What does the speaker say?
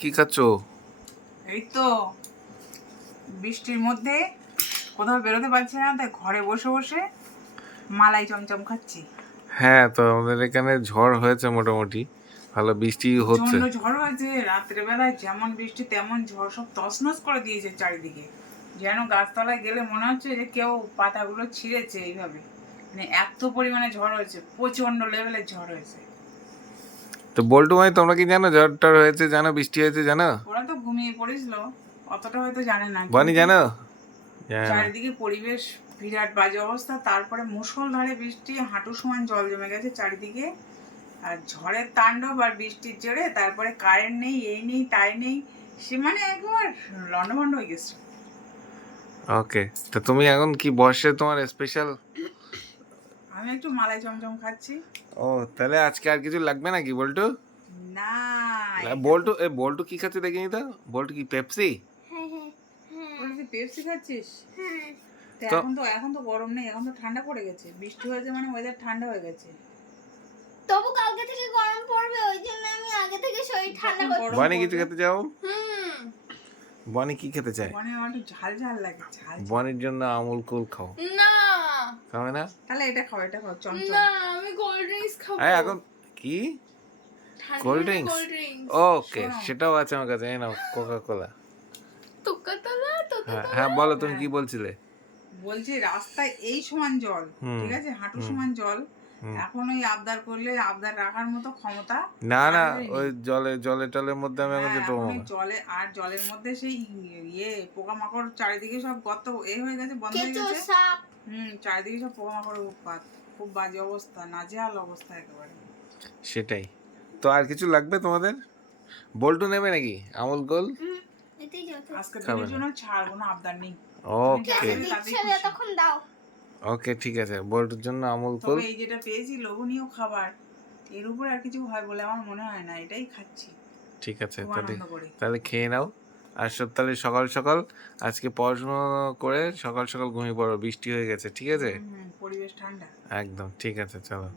কি খাচ্ছ? এই তো বৃষ্টির মধ্যে কোথাও বেরোতে পারছি না তাই ঘরে বসে বসে মালাই চমচম খাচ্ছি। হ্যাঁ তো আমাদের এখানে ঝড় হয়েছে মোটামুটি ভালো বৃষ্টি হচ্ছে। প্রচণ্ড ঝড় হয়েছে রাত্রেবেলায় যেমন বৃষ্টি তেমন ঝড় সব তছনছ করে দিয়েছে চারিদিকে। যেন গাছতলায় গেলে মনে হচ্ছে যে কেউ পাতাগুলো ছিঁড়েছে এইভাবে। মানে এত পরিমাণে ঝড় হয়েছে প্রচণ্ড লেভেলের ঝড় হয়েছে। তো বল্টু ভাই তোমরা কি জানো? ঝড় টড় হয়েছে জানো? বৃষ্টি হয়েছে জানো? ওরা তো ঘুমিয়ে পড়েছিল। অতটা হয়তো জানে না বানি জানো? চারিদিকে পরিবেশ বিরাট বাজে অবস্থা। তারপরে মুষলধারে বৃষ্টি হাঁটু সমান জল জমে গেছে চারিদিকে। আর ঝড়ের তাণ্ডব আর বৃষ্টির জোরে তারপরে কারেন্ট নেই এই নেই তাই নেই সে মানে একবার লন্ডভন্ড হয়ে গেছে। ওকে তো তুমি এখন কি বর্ষে তোমার স্পেশাল আমি একটু মালাই চমচম খাচ্ছি। ও তাহলে আজকে আর কিছু লাগবে নাকি বল্টু? না বল্টু এ বল্টু কি খাচ্ছে দেখিনি তো? বল্টু কি পেপসি? বলে তুই পেপসি খাচ্ছিস? তো- এখন তো এখন তো গরম নেই এখন তো ঠান্ডা পড়ে গেছে। বৃষ্টি হয়েছে মানে ওয়েদার ঠান্ডা হয়ে গেছে। তবু কালকে থেকে গরম পড়বে ওই জন্য আমি আগে থেকে শরীর ঠান্ডা করছি। বনি কিছু খেতে চাও? হুম। বনি কি খেতে চায়? মানে আমার একটু ঝাল ঝাল লাগে ঝাল। বনির জন্য আমুল কুল খাও। না খাবে না? তাহলে এটা খাও এটা খাও চমচম না আমি কোল্ড ড্রিঙ্কস খাব। এখন কি? কোল্ড ড্রিঙ্কস ওকে সেটাও আছে আমার কাছে এই নাও কোকা কোলা তোকাতলা তোকাতলা। হ্যাঁ হ্যাঁ বলো তুমি কি বলছিলে? বলছি রাস্তায় এই সমান জল ঠিক আছে? হাঁটু সমান জল। এখন ওই আবদার করলে আবদার রাখার মতো ক্ষমতা না না ওই জলে জলে টলের মধ্যে আমি এখন হ্যাঁ, না। জলে আর জলের মধ্যে সেই ইয়ে পোকামাকড় চারিদিকে সব গর্ত এ হয়ে গেছে বন্ধ হয়ে গেছে। সাপ। হুম চারিদিকে সব উৎপাত। খুব বাজে অবস্থা নাজেহাল অবস্থা একেবারে। সেটাই। তো আর কিছু লাগবে তোমাদের? বল্টু নেবে নাকি? আমুল গোল? হুম, আজকে দিনের না। জন্য ছাড় কোনো আবদার নেই। ওকে যতক্ষণ দাও। ওকে ঠিক আছে। বোল্টের জন্য আমল কর তবে এই যেটা পেয়েছি লোভনীয় খাবার এর উপর আর কিছু হয় বলে আমার মনে হয় না এটাই খাচ্ছি। ঠিক আছে তাহলে তাহলে খেয়ে নাও। আর সব তাহলে সকাল সকাল আজকে পড়াশোনা করে সকাল সকাল ঘুমিয়ে পড়ো বৃষ্টি হয়ে গেছে ঠিক আছে? পরিবেশ ঠান্ডা। একদম ঠিক আছে চলো।